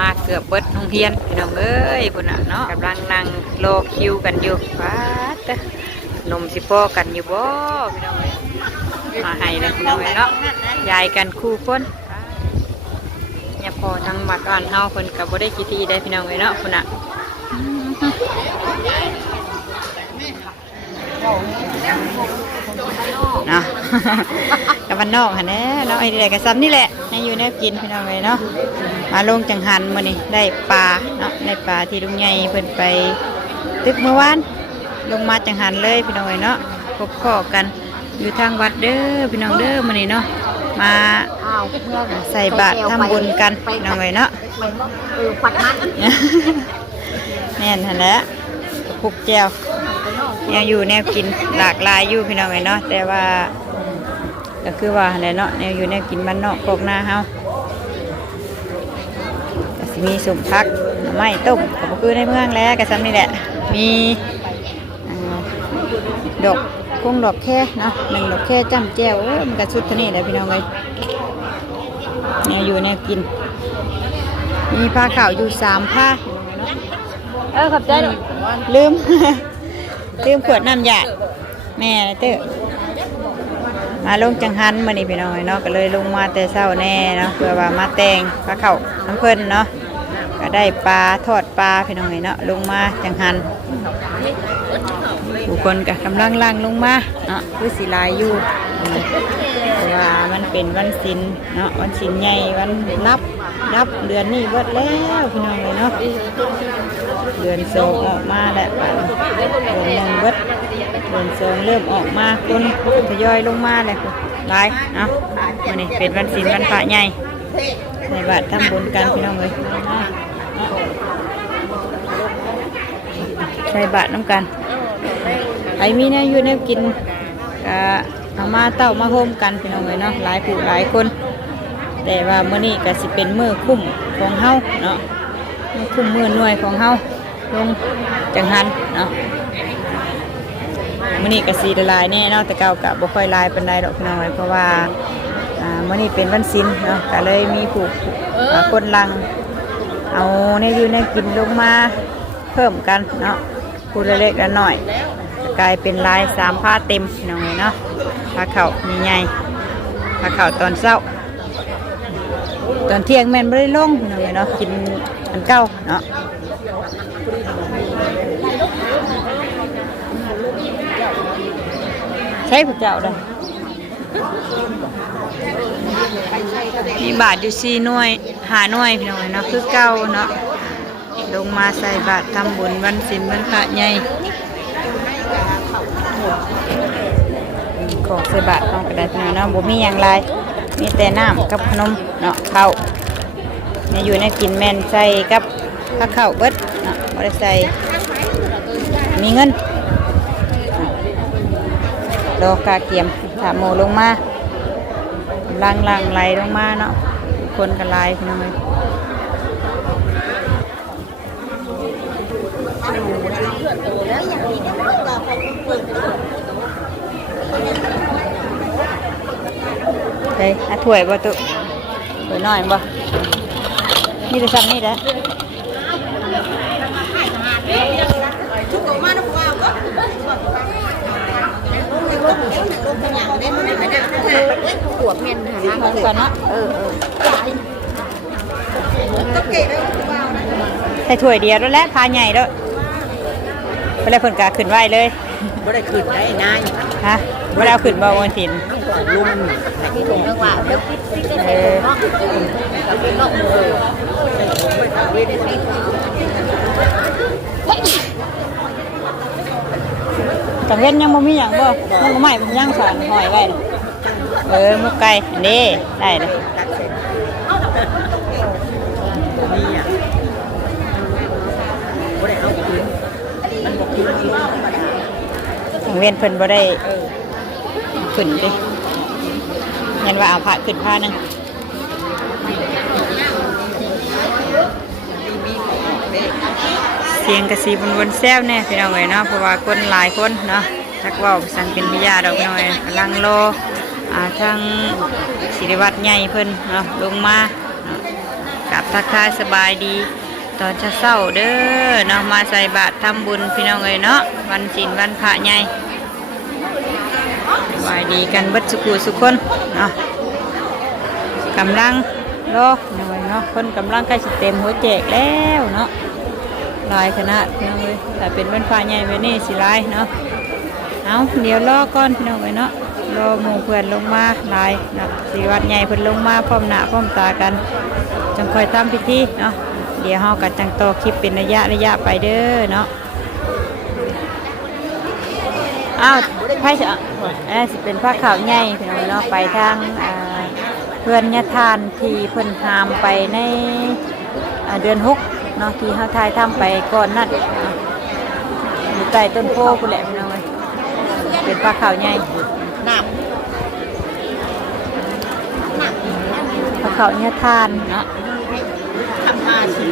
มาเกือบเบิดโรงเรียนพี่น้องเอ้ยพุ่นน่ะเนาะกำลังนั่งรอคิวกันอยู่ว้าตะนมสิพ่อกันอยู่บ่พี่น้องเอ้ยมาให้เลยพี่น้องเอ้ยเนาะยายกันคู่คนเนี่ยพอทั้งวัดบ้านเฮาเพิ่นก็บ่ได้คิดที่ได้พี่น้องเอ้ยเนาะพุ่นน่ะเนาะกับบ้านนอกหั่นแหละเนาะไอ้นี่แหละก็ซ้ำนี่แหละให้อยู่แนวกินพี่น้องเอ้ยเนาะมาลงจังหันมื้อนี้ได้ปลาเนาะได้ปลาที่ลุงใหญ่เพิ่นไปตึกเมื่อวานลงมาจังหันเลยพี่น้องเอ้ยเนาะพบข้อกันอยู่ทางวัดเด้อพี่น้องเด้อมื้อนี้เนาะมาใส่บาตรทำบุญกันพี่น้องเอ้ยเนาะแม่นหั่นแหละพุกแก้วแนวอยู่แนวกินหลากหลายอยู่พี่น้องเอ้ยเนาะแต่ว่าก็คือว่าอะไรเนาะแนวอยู่แนวกินบ้านนอกพวกหน้าเฮาก็สิมีสมพักหน่อไม้ต้มก็คือในเมืองแล้วก็ซ้ำนี่แหละมีดอกกุ้งดอกแค่เนาะหนึ่งดอกแค่จ้ำแจ่วมันก็ชุดเท่านี้แหละพี่น้องเอ้ยแนวอยู่แนวกินมีผ้าขาวอยู่3 ผ้าขอบใจลืม ลืมขวดน้ำยาแม่เต้อมาลงจังหันมานี่พี่น้องเนาะก็เลยลงมาแต่เช้าแน่เนาะเพื่อว่ามาแต่งปลาเข่าน้ำเพิ่นเนาะก็ได้ปลาทอดปลาพี่น้องเนาะลงมาจังหันผู้คนก็กำลังล่างลงมาเนาะคือสีลายอยู่เพราะว่ามันเป็นวันศีลเนาะวันศีลใหญ่วันนับเดือนนี้เบิดแล้วพี่น้องเนาะเดือนโซออกมาแล้วเดือน1เบิดเดือนโซเริ่มออกมาคนทยอยลงมาเลยหลายเนาะวันนี้เป็นวันศีลวันพระใหญ่ในบาตรทำบุญกันพี่น้องเลยใส่บาตรน้ำกันไอ้มีเนี่ยอยู่เนี่ยกินก็เอามาเต้ามาโฮมกันพี่น้องเลยเนาะหลายผู้หลายคนแต่ว่ามื้อนี้ก็สิเป็นมื้อคุ้มของเฮาเนาะคุ้มมื้อหน่วยของเฮาลงจังหันเนาะมื้อนี้ก็สิละลายแน่เนาะแต่เก่าก็บ่ค่อยลายปานใดดอกพี่น้องเอ้ยเพราะว่ามื้อนี้เป็นวันศีลเนาะก็เลยมีผู้คนลังเอาในอยู่ในกินลงมาเพิ่มกันเนาะผู้เล็กๆน้อยกลายเป็นลาย3 ผ้าเต็มพี่น้องเอ้ยเนาะผ้าขาวใหญ่ๆผ้าขาวตอนเช้าตอนเที่ยงแม่นไม่ได้ลงเนาะกินอันเก่าเนาะใช่พระเจ้าได้มีบาทอยู่4 หน่วย5 หน่วยพี่น้องเนาะคือเก่าเนาะลงมาใส่บาททำบุญวันศีลวันพระใหญ่ของใส่บาทของกระดาษเนาะบ่มีอย่างไรมีแต่น้ำกับขนมเนาะข้าวเนี่ยอยู่ในกินแมนใส่กับข้าวเบิดเนาะบ่ได้ใส่มีเงินดอกกาเกียมถาโมลงมาลังไหลลงมาเนาะคนกันลายพี่น้องเลยเฮ้ยถ้วยบ่ตุถ้วยน้อยบ่นี่จะซ้ำนี่แหละขวบเมียนหามาก่อนเนาะใส่ถ้วยเดียวแล้วแหละพาใหญ่แล้วไปเลยผลกาขึ้นไหวเลยไม่ได้ขึ้นได้นายฮะไม่ได้เอาขึ้นบ่วันศิลป์ลุมที่ตรงจังหวะแล้วจังเว้นยังบ่มีอย่างบ่ยังบ่ใหม่ผมย่างสอนหอยไว้มุกไก่นี่ได้เลยมีอ่ะไม่ได้เอาขึ้นมันบอกขึ้นจังเว้นเพิ่นบ่ได้ขึ้นดิยันว่าเอาผ้าขึ้นผ้านึงเสียงกระสีบนแซวเนี่ยพี่น้องเอ๋ยเนาะเพราะว่าคนหลายคนเนาะจักว่าสั่งเป็นพิยาดอกน้อยกำลังรอทางศิริวัตรใหญ่เพิ่นเนาะลงมา กับทักทายสบายดีตอนเช้าเด้อเนาะมาใส่บาตรทำบุญพี่น้องเอ้ยเนาะวันศีลวันพระใหญ่สบายดีกันเบิดสุขุสุขคนเนาะกำลังรอหน่อยเนาะคนกำลังใกล้สิเต็มหัวแจกแล้วเนาะลายขนาดพี่น้องเอ้ยแต่เป็นวันพระใหญ่ไว้นี่สิลายเนาะเอาเดี๋ยวรอก่อนพี่น้องเอ้ยเนาะรอหมู่เพื่อนลงมาลายเนาะสิวัดใหญ่เพิ่นลงมาพร้อมหน้าพร้อมตากันจังคอยทำพิธีเนาะเดี๋ยวเฮากันจังต่อคลิปเป็นระยะไปเด้อเนาะอ้าวไพ่สิเป็นผ้าขาวใหญ่พี่น้องเนาะไปทางเพื่อนญาติทานที่เพิ่นหามไปในเดือน6เนาะที่เฮาทายทำไปก่อนนั่นอยู่ใต้ต้นโพพุ่นแหละพี่น้องเอ้ยเป็นผ้าขาวใหญ่ผ้าขาวญาติทานเนาะทำมาสิ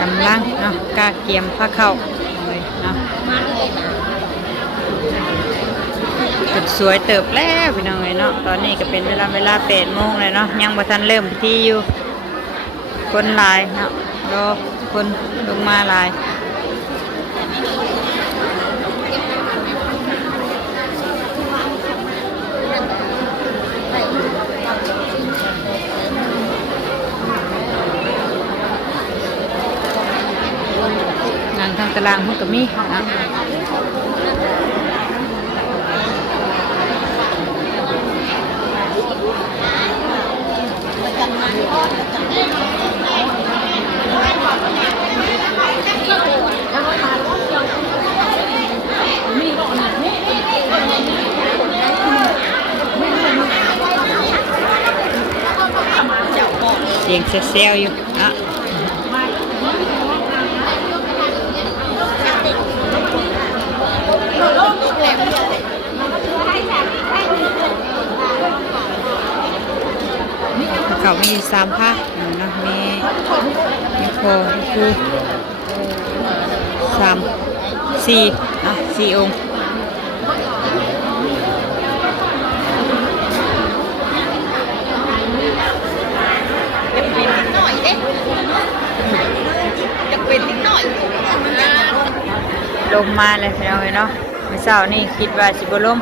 กำลังเนาะกาเกียมผ้าเข้าเลยเนาะจุดสวยเติบแล้วพี่น้องเลยเนาะตอนนี้ก็เป็นเวลา8 โมงเลยเนาะยังบ่ทันเริ่มพิธีอยู่คนหลายเนาะรอคนลงมาหลายงานทางตารางพุ่นก็มีนะเสียงเซลอยู่นะเขามี3 ผ้านะมีโคคือ4นะ4 องค์ลมมาเลยพี่น้องเนาะเมื่อเช้านี่คิดว่าสิบลม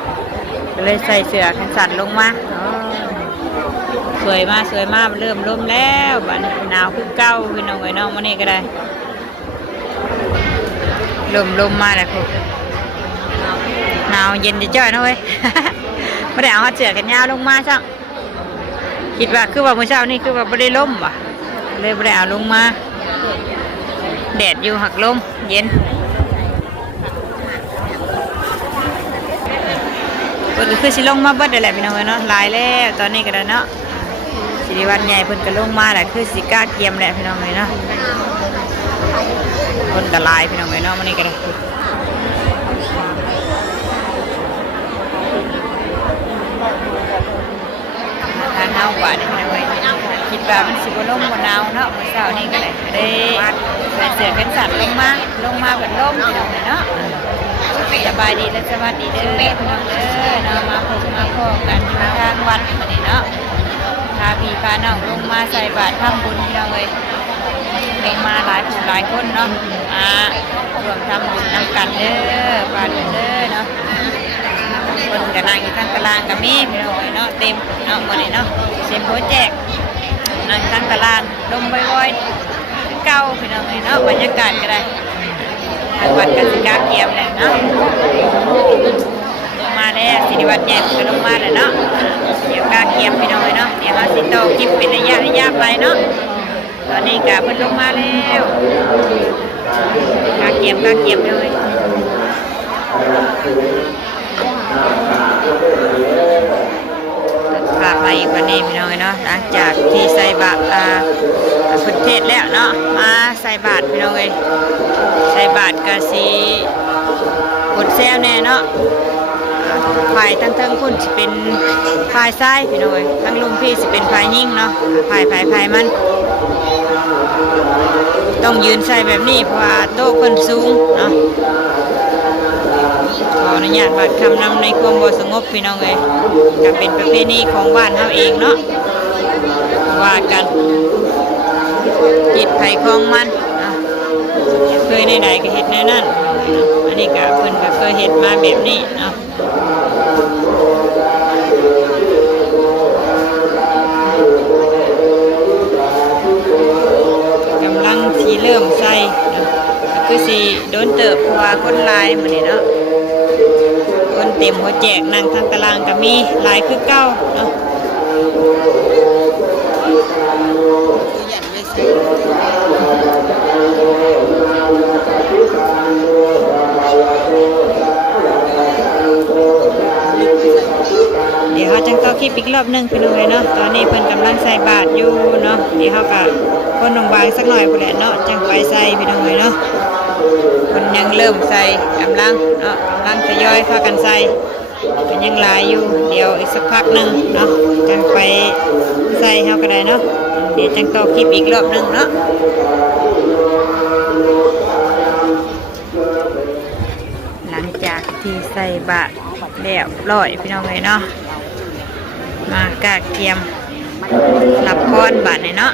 ก็เลยใส่เสื้อแขนสั้นลงมาสวยมากมันเริ่มลมแล้วบัดนี้หนาวคือเก่าพี่น้องเนาะมื้อนี้ก็ได้เริ่มลมมาแล้วคุณหนาวเย็นจะจ้อยนะเว้ย ไม่ได้เอาเสื้อแขนยาวลงมาซะคิดว่าคือว่าเมื่อเช้านี่คือว่าไม่ได้ลมว่ะเลยไม่ได้เอาลงมาแดดอยู่หักลมเย็นก็คือสิลงมาเบิดได้แหละพี่น้องเนาะลายแล้วตอนนี้ก็ได้เนาะสิริวัลใหญ่เพิ่นก็ลงมาแหละคือสิก้าเกียมแหละพี่น้องเนาะเพิ่นก็ลายพี่น้องเนาะมื้อนี้ก็ได้ทานเฮาว่าได้พี่น้องคิดว่ามันสิบ่ลมบ่หนาวเนาะมื้อเช้านี้ก็ได้ใส่เสื้อกันสั่นลงมาเพิ่นลมพี่น้องเนาะสบายดีและสวัสดีเด้อพี่น้องเด้อเนาะมาพบมาพบกันอยู่ทางวัดมื้อนี้เนาะพาพี่พาน้องลงมาใส่บาตรทำบุญพี่น้องเอ้ยลงมาหลายผู้หลายคนเนาะรวมทำบุญนำกันเด้อบาตรเด้อเนาะคนก็นั่งอยู่ทางตารางก็มีพี่น้องเอ้ยเนาะเต็มเนาะมื้อนี้เนาะเซ็นโพแจกนั่งทางตารางลมบ่อยๆคือเก่าพี่น้องเอ้ยเนาะบรรยากาศก็ได้ทางวัดกสิกาเกียมเลยเนาะลงมาแล้วสิริวัลใหญ่ก็ลงมาเลยเนาะเดี๋ยวกาเกียมไปหน่อยเนาะเดี๋ยวมาสิโตกินเป็นระยะไปเนาะตอนนี้กาเพิ่นลงมาแล้วกาเกียมเลยพาไปอีกวันนี้พี่น้องเนาะหลังจากที่ใส่บาตรพุทธเทศแล้วเนาะมาใส่บาตรพี่น้องเอ้ยใส่บาตรกะสีอดแซวแน่เนาะ ฝ่ายทั้งพุ่นสิเป็นฝ่ายซ้ายพี่น้อยทั้งลุมพี่สิเป็นฝ่ายยิ่งเนาะฝ่ายมันต้องยืนใส่แบบนี้เพราะว่าโต๊ะเพิ่นสูงเนาะขออนุญาตบัดคำนำในความบ่สงบพี่น้องเลยก็เป็นประเพณีของบ้านเฮาเองเนาะว่ากันจิตไผของมันเคยในใดก็เฮ็ดในนั้นอันนี้ก็เพิ่นก็เคยเฮ็ดมาแบบนี้เนาะกำลังสิเริ่มใส่ก็คือสิโดนเติบเพราะว่าคนหลายมื้อนี้เนาะคนเต็มหัวแจกนั่งทางตารางก็มีหลายคือเก่าเนาะเดี๋ยวเขาจังต่อคลิปอีกรอบนึงพี่น้องเลยเนาะตอนนี้เพิ่นกำลังใส่บาตรอยู่เนาะเดี๋ยวเขาก็คนบางๆสักหน่อยพุ่นแหละเนาะจังไปใส่พี่น้องเลยเนาะคนยังเริ่มใส่กำลังเนาะกำลังทยอยพากันใส่เป็นยังหลายอยู่เดี๋ยวอีกสักพักนึงเนาะจังไปใส่เขาก็ได้เนาะเดี๋ยวจังต่อคลิปอีกรอบนึงเนาะหลังจากที่ใส่บาตรเรียบร้อยพี่น้องเลยเนาะมากาเกียมรับพรบาตรเนาะ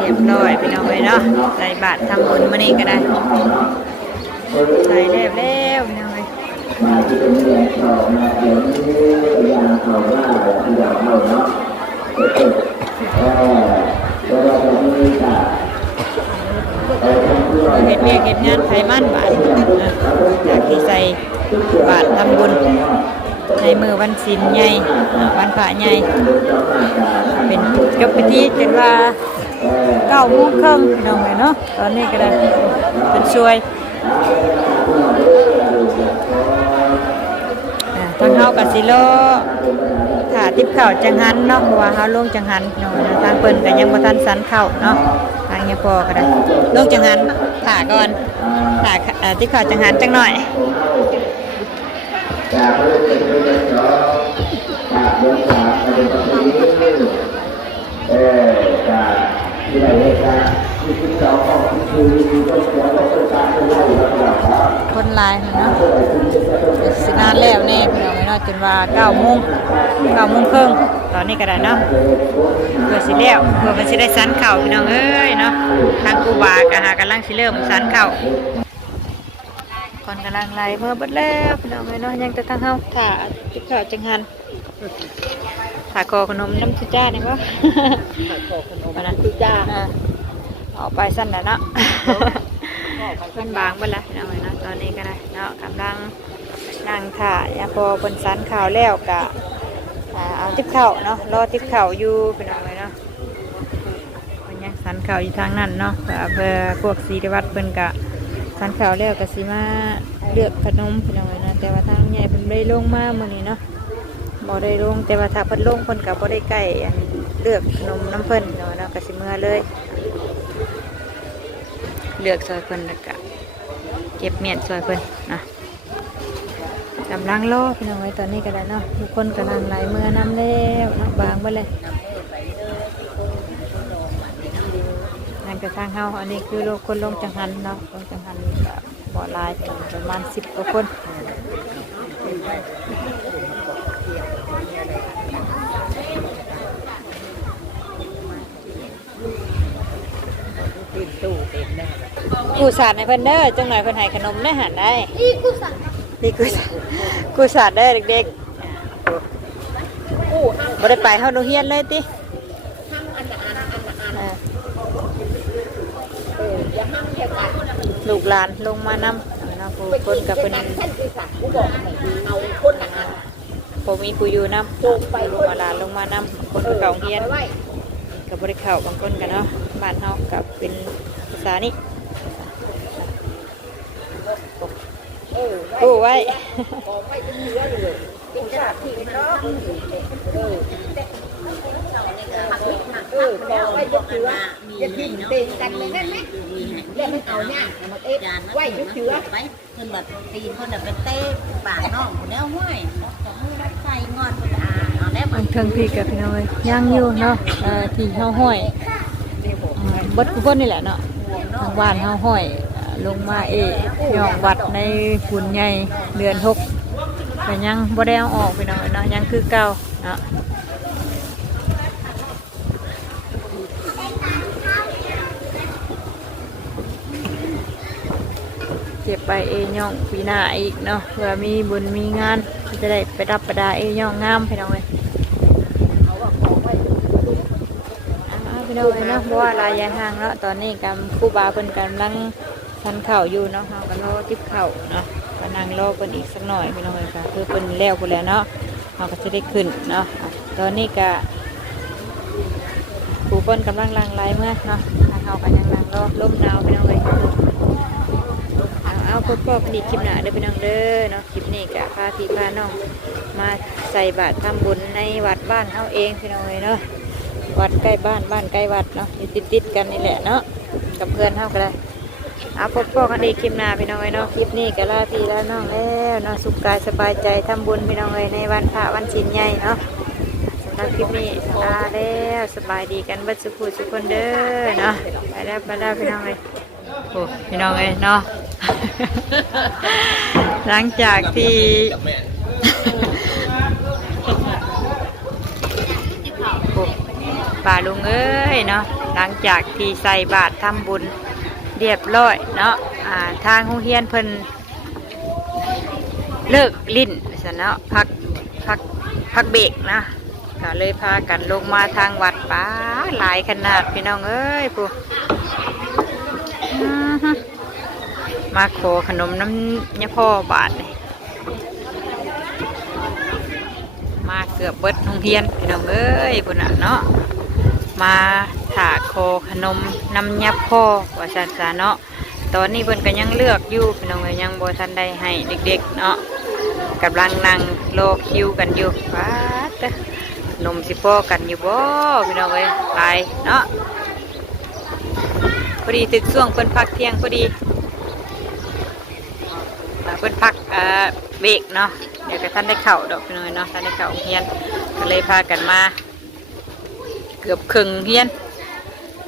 เรียบร้อยพี่น้องเลยเนาะใส่บาตรทำบุญมื้อนี้ก็ได้ใส่แล้วพี่น้องเลยมาที่เป็นเรื่องต่อมาเดี๋ยวนี้ยางเขาว่าที่เราเอาเนาะเราจะมีการเฮ็ดเวียกเฮ็ดงานไขมันบาตรจากที่ใส่บาตรทำบุญ ในมือวันศีลใหญ่วันพระใหญ่เป็นจบพิธีจนว่า9:30พี่น้องเนาะตอนนี้ก็ได้เป็นช่วยทางเฮากับสิโลถ้าติบข้าวจังหันเนาะเพราะว่าเฮาลงจังหันเนาะทางเพิ่นก็ยังบ่ทันสันข้าวเนาะทางยังพอก็ได้ลงจังหันถ่าก่อนถ่าติบข้าวจังหันจังหน่อยคนหลายเนาะสินานแล้วแน่พี่น้องเนาะจนว่า9:30ตอนนี้ก็ได้เนาะเพื่อสิแล้วเพื่อมันสิได้สันข้าวพี่น้องเอ้ยเนาะทางครูบาก็หากำลังสิเริ่มสันข้าวก่อนกำลังไล่เมื่อเบิดแล้วพี่น้องเอ้ยเนาะยังแต่ทางเฮาถ่าติบข้าวจังหันถ่าคอขนมน้ำซุจ้าเนี่ยบ่ผักโขกขนมนะคือจ้าเอาไปสั้นแล้วเนาะเพิ่นบางไปแล้วพี่น้องเนาะตอนนี้ก็ได้เนาะกำลังนั่งถ่ายาพอเพิ่นสันข่าวแล้วกะเอาติ๊บข่าวเนาะรอติ๊บข่าวอยู่พี่น้องเนาะเพิ่นยังสันข่าวอยู่ทางนั้นเนาะเพื่อพวกศิริวัตรเพิ่นกะสันข่าวแล้วก็สิมาเลือกขนมพี่น้องเนาะแต่ว่าทางใหญ่เพิ่นได้ลงมามื้อนี้เนาะบ่ได้ลงแต่ว่าถ้าเพิ่นลงเพิ่นก็บ่ได้ใกล้เลือกขนมน้ำเพิ่นเนาะก็สิเมื่อเลยเลือกซอยเพิ่นแล้วก็เก็บเมียนซอยเพิ่นนะกำลังรอพี่น้องไว้ตอนนี้ก็ได้เนาะทุกคนกำลังไหลเมื่อน้ำแล้วเนาะบางไปเลยนั่นก็ทางเฮาอันนี้คือโลกคนลงจังหันเนาะลงจังหันก็บ่หลายประมาณ10 กว่าคนกูสาดในเพิ่นเด้อจังหน่อยเพิ่นให้ขนมได้หันได้กูสาดเด้อเด็กๆบ่ได้ไปเฮาโรงเรียนเลยติลูกหลานลงมานำนะผู้คนก็เป็นบ่มีผู้อยู่นำลูกหลานลงมานำคนก็เข้าโรงเรียนก็บ่ได้เข้าบางคนก็เนาะบ้านเฮาก็เป็นภาษานี้กู้ไว้จะทิ้งเต็มกันเลยนั่นไหมเรื่องไม่เอาเนี่ยมาเอ๊ะไว้เชื้อไปเพิ่นแบบตีนเพิ่นแบบเต้ปากน้องคนนี้ห้วยของมือรับไฟงอนคนเอาแล้วมัน เครื่องพี่กับพี่น้อยย่างอยู่เนาะที่เฮาห้อยเบิดทุกคนนี่แหละเนาะทางบ้านเฮาห้อยลงมาย่องวัดในฝุ่นใหญ่เดือน6ก็ยังบ่ได้เอาออกพี่น้อยเนาะยังคือเก่าเนาะเก็บไปย่องปีหน้าอีกเนาะเพื่อมีบุญมีงานจะได้ไปรับประดาย่องงามพี่น้อยพี่น้อยเนาะเพราะว่าลายยางห่างเนาะตอนนี้กำคู่บาเพิ่นกำลังทันเข่าอยู่เนาะเขาก็รอจิบเข่าเนาะก็นั่งรอเพิ่นอีกสักหน่อยพี่น้อยค่ะคือเพิ่นแล้วพุ่นแล้วเนาะเขาก็จะได้ขึ้นเนาะตอนนี้ก็ผู้เพิ่นกำลังลังไล่เมื่อเนาะเขาก็ยังนั่งรอลมหนาวพี่น้อยเอาพบกันอีกคลิปหน้าเด้อพี่น้องเด้อเนาะคลิปนี้ก็พาพี่พาน้องมาใส่บาตรทำบุญในวัดบ้านเขาเองพี่น้องเนาะวัดใกล้บ้านใกล้วัดเนาะอยู่ติดกันนี่แหละเนาะกับเพื่อนเท่ากันเลยเอาพบกันอีกคลิปหน้าพี่น้องเนาะคลิปนี้ก็ลาพี่ลาน้องแล้วเนาะสุขกายสบายใจทำบุญพี่น้องในวันพระวันศีลใหญ่เนาะสำหรับคลิปนี้ลาแล้วสบายดีกันบัดสุขสุขคนเด้อเนาะไปแล้วพี่น้องเลยโอ้พี่น้องเลยเนาะ หลังจากที่ป่าลุงเอ้ยเนาะหลังจากที่ใส่บาตรทำบุญเรียบร้อยเนาะทางโรงเรียนเพิ่นเลิกลิ้นเนาะพักเบรกนะก็เลยพากันลงมาทางวัดป่าหลายขนาดพี่น้องเอ้ยปู่มาขอขนมน้ำยาพ่อบาทเลย กือบเบิดโรงเรียนพี่น้องเอ้ยพุ่นน่ะเนาะมาถาโคขนมน้ำยับพ่อว่าซั่นซะเนาะตอนนี้เพิ่นก็ยังเลือกอยู่พี่น้องเอ้ยยังบ่ทันได้ให้เด็กๆเนาะกำลังนั่งรอคิวกันอยู่ว้าตะนมสิพอกันอยู่บ่พี่น้องเอ้ยไปเนาะพอดีถึงช่วงเพิ่นพักเที่ยงพอดีเพิ่นพักเบรกเนาะเดี๋ยวก็ท่านได้เข่าดอกพี่น้องเนาะท่านได้เข่าเฮียนก็เลยพากันมาเกือบครึ่งเฮียน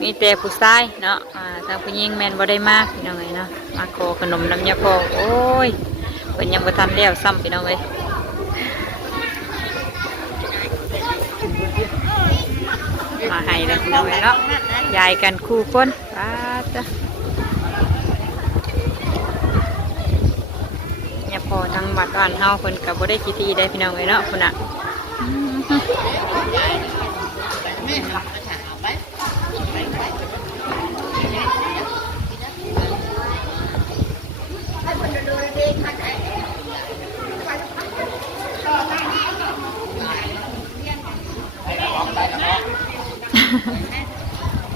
มีแต่ผู้ชายเนาะทางผู้หญิงแมนบ่ได้มาพี่น้องเนาะมาขอขนมน้ำยาพองโอ้ยเพิ่นยังบ่ทันแล้วซ้ำพี่น้องเอ้ยมาให้เลยพี่น้องเนาะยายกันคู่คนป้าจ้ะเนี่ยพอทางวัดบ้านเฮาเพิ่นก็บ่ได้กี่ทีได้พี่น้องเอ้ยเนาะพุ่นน่ะ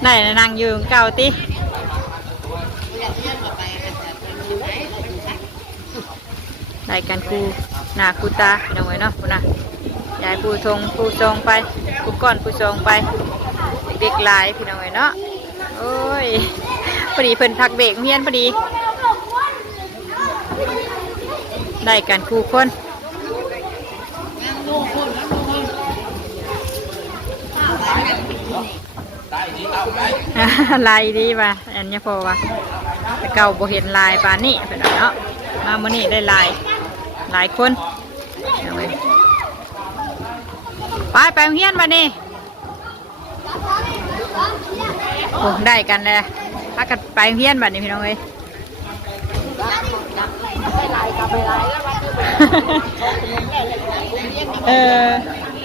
ได้นั่งอยู่เก่าติได้กันครูหน้าครูตาพี่น้องเอ้ยเนาะพุ่นน่ะยายผู้ทงผู้ทรงไปผู้ก้อนผู้ทรงไปเด็กหลายพี่น้องเอ้ยเนาะโอ้ยพอดีเพิ่นพักเบรกเฮียนพอดีได้กันครูคนลายดีป่ะอันนี้พอว่ะแต่เก่าบ่เห็นลายป่านนี้เป็นเนาะมาเมื่อนี้ได้หลายคนไปเฮียนมานี่โอ้ได้กันเลยพักกันไปเฮียนบัดนี้พี่น้องเอ้ย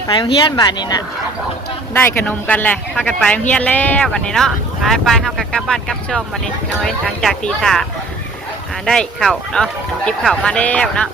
ไปเฮียนบัดนี้น่ะได้ขนมกันแหละพากันไปเฮียนแล้วบัดนี้เนาะไปเข้ากับกลับบ้านกลับช่องบัดนี้พี่น้องเอ้ยหลังจากที่ถ่าได้เข่าเนาะจิบเข่ามาแล้วเนาะ